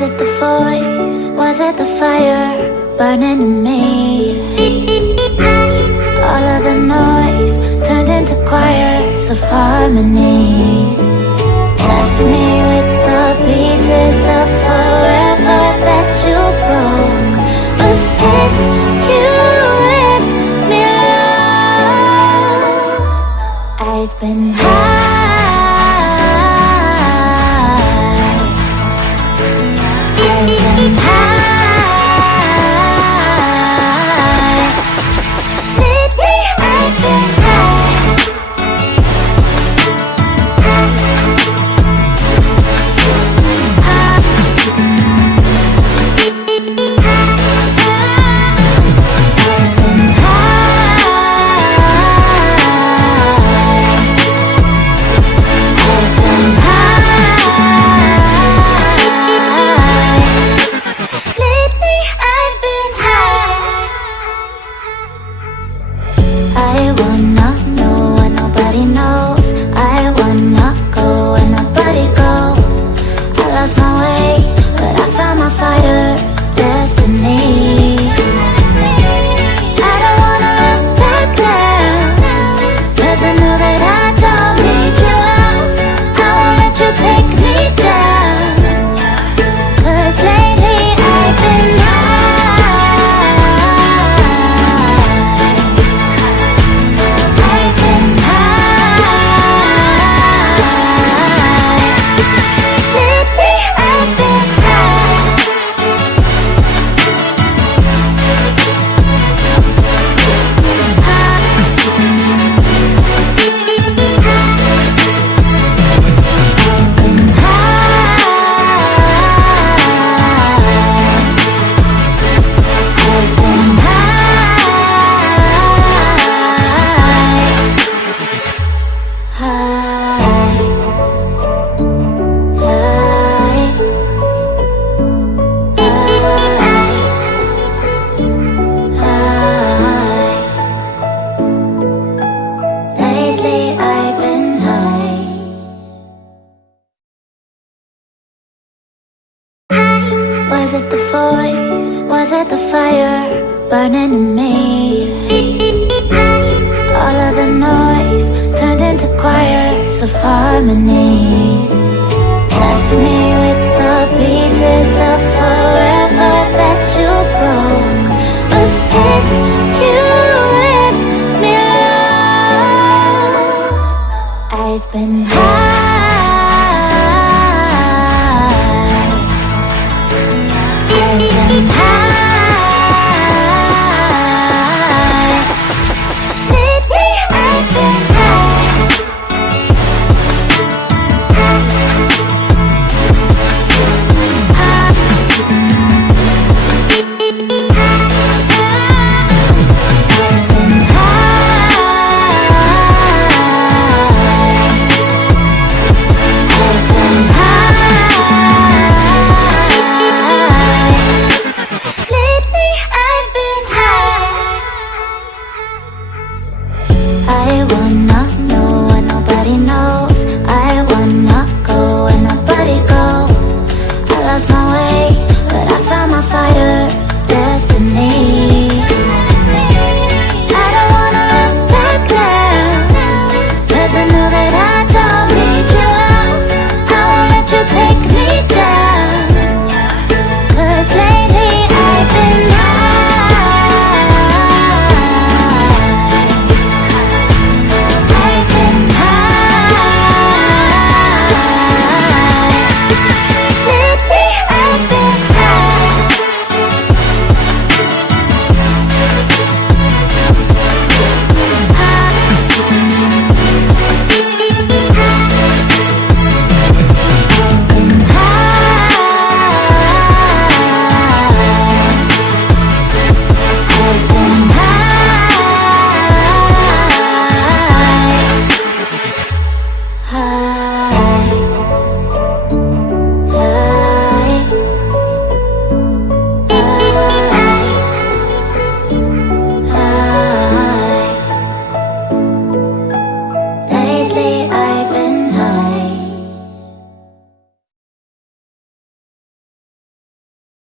Was it the voice? Was it the fire burning in me? All of the noise turned into choirs of harmony. Left me with the pieces of forever that you broke. But since you left me alone, I've been high. I wanna know what nobody knows. I wanna go where nobody goes. I lost my way, but I found my fighter's destiny. I don't wanna look back now, 'cause I know that I don't need your love. I won't let you take me down, 'cause lately I've been Was it the voice? Was it the fire burning in me? All of the noise turned into choirs of harmony.